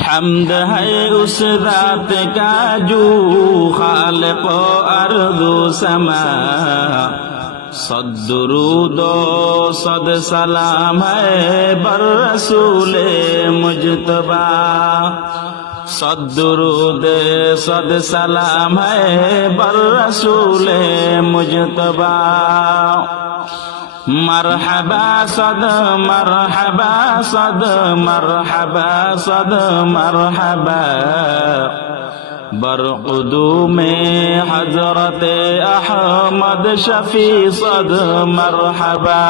حمد ہے اس ذات کا جو خالق ارض سما صد درود و صد سلام ہے بر رسول مجتبہ صد درود صد سلام ہے بر رسول مجتبہ مرحبا صد مرحبا صد مرحبا صد مرحبا. برقدوم حضرت احمد شفی صد مرحبا.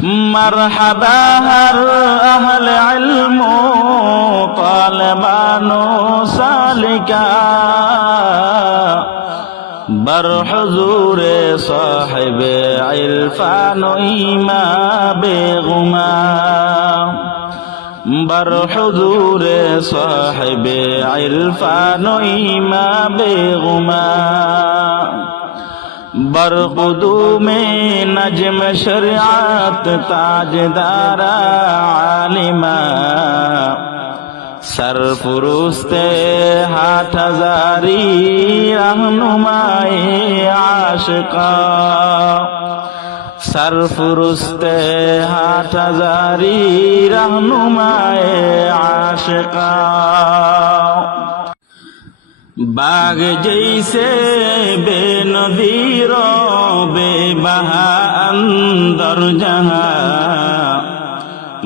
مرحبا ہر اہل علم و بر حضور صاحب عرفان و ایما بیغما بر حضور صاحب عرفان و ایما بیغما بر قدوم نجم شریعت تاجدار عالما. সর সরফরুস্তে হাট হাজারি রহনুমায় আশকা। সরফরুস্তে হাট হাজারি রহনুমায় আশকা। বাগ জৈসে বে নদীর বে বাহা অন্দর জহা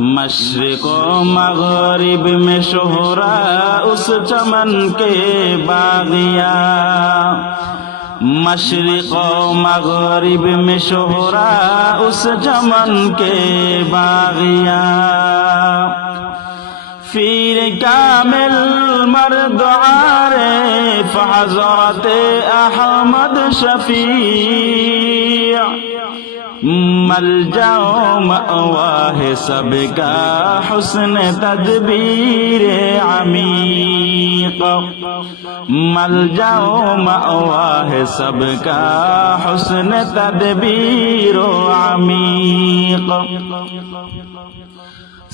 مشرق و مغرب میں شہرا اس چمن کے باغیا مشرق و مغرب میں شہرا اس چمن کے باغیا فیر کامل مرد عارف حضرت احمد شفیع ملجاؤ مأوا ہے سب کا حسن تدبیر عمیق ملجاؤ مأوا ہے سب کا حسن تدبیر عمیق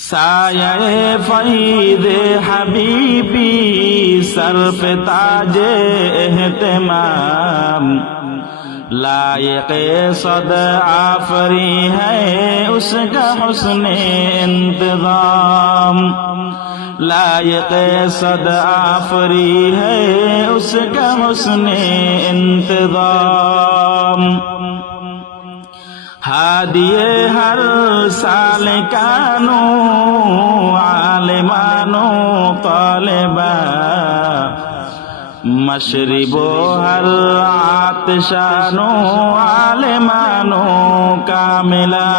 سایہ فید حبیبی سر پہ تاج احتمال لائق صد آفری ہے اس کا حسن انتظام لائق صد آفری ہے اس کا حسن انتظام ہادیے ہر سال کانو عالمانو طالبان مشرب هر عطشان عالمان كاملا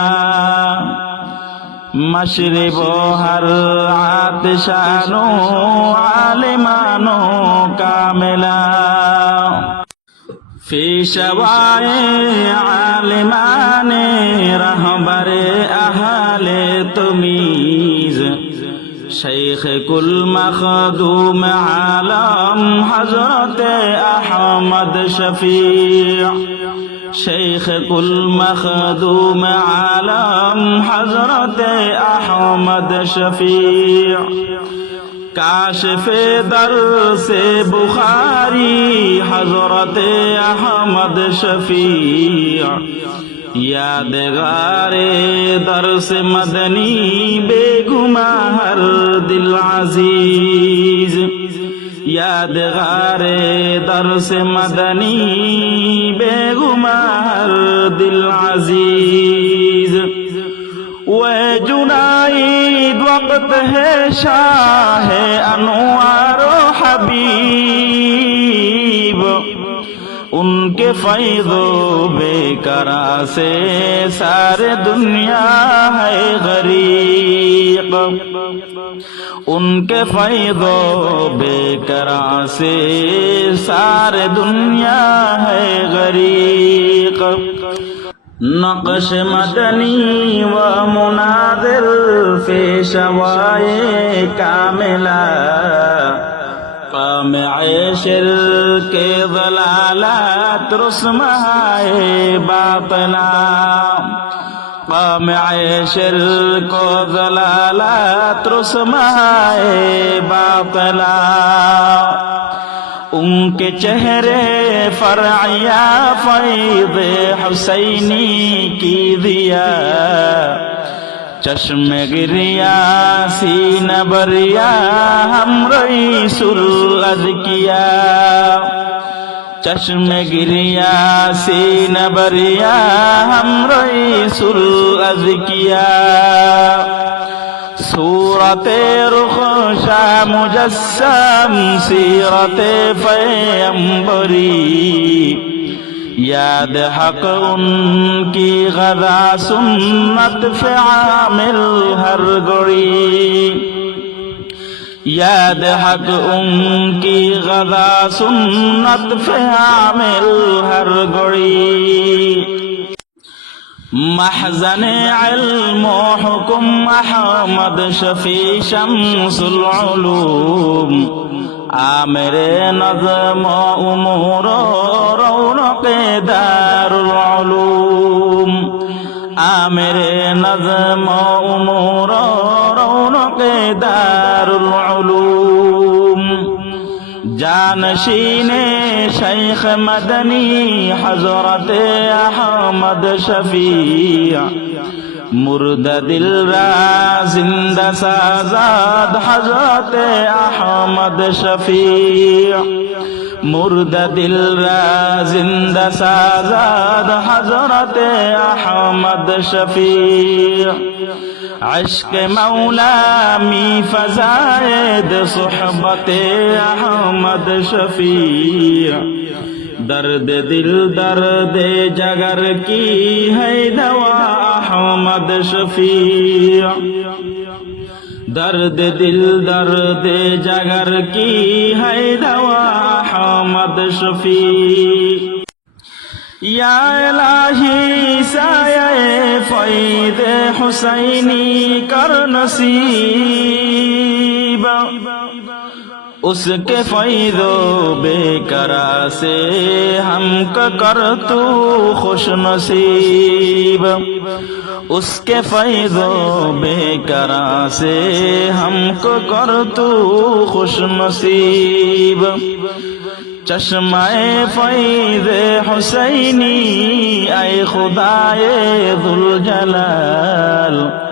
مشرب هر عطشان عالمان كاملا في شوائع عالمان رهبر أهل تمي শেখ কুল মখদুম আলম হজরত আহমদ শফি। শেখ কুল মখদুম আলম হজরত আহমদ শফি। কাশফে দর সে বুখারি হজরত আহমদ শফি। यादगारे दर मदनी बेगुमा हर दिल अज़ीज़। यादगारे दर मदनी बेगुमा हर दिल अज़ीज़। वह जुनाईद वक्त है शाह अनवार हबीब उनके फैदो बेकरा से सारे दुनिया है गरीब उनके फैदो बेकरा से सारे दुनिया है गरीब नक्श मदनी व मुनादिर पेशवाए कामिला غم عیشر کے ضلالات رسمائے باطنا غم عیشر کو ضلالات رسمائے باطنا ان کے چہرے فرعیا فیض حسینی کی دیا चश्म गिरिया, सीन बरिया, हम रईसुल किया चश्म गिरिया, सीन बरिया, हम रईसुल किया सूरत रुख शाह मुजस्सम, सीरत पैम्बरी یاد حق ان کی غذا سنت فعامل ہر گڑی یاد حق ان کی غذا سنت فعامل ہر گڑی محزن علم و حکم احمد شفی شمس العلوم عامر نظم امور দারুল আলুম আমের নজম উমর রৌনকে দারুল আলুম জানশিনে শৈখ মদনী হজরতে আহমদ শফিয়া মুর্দা দিলরা জিন্দা সাজাদ, হজরতে আহমদ শফি। মুর্দা দিলরা জিন্দা সাজাদ, হজরতে আহমদ শফি। عشق مولا می فضائد صحبت احمد شفیع दर्द दिल दर्द जगर की है दवा अहमद शफीया दर्द दिल दर्द जगर की है दवा अहमद शफी या इलाही साये फैद हुसैनी कर नसीबा उसके फैदो बेकरा से हमका कर तू खुश नसीब उसके फैदो बेकरा से हमको कर तू खुश नसीब चश्माए फैज हुसैनी आए खुदाए दुल जलाल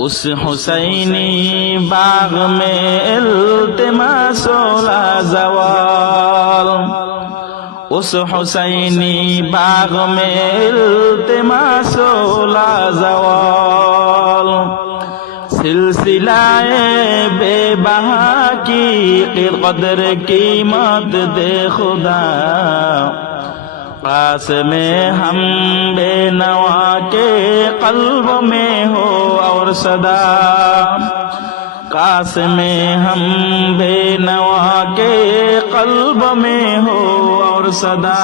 اس حسینی باغ میں التماس لا زوال اس حسینی باغ میں التماس لا زوال سلسلہ بے بہا کی قدر قیمت دے خدا پاس میں ہم بے نوا کے قلب میں ہو اور صدا کاس میں ہم بے نوا کے قلب میں ہو اور صدا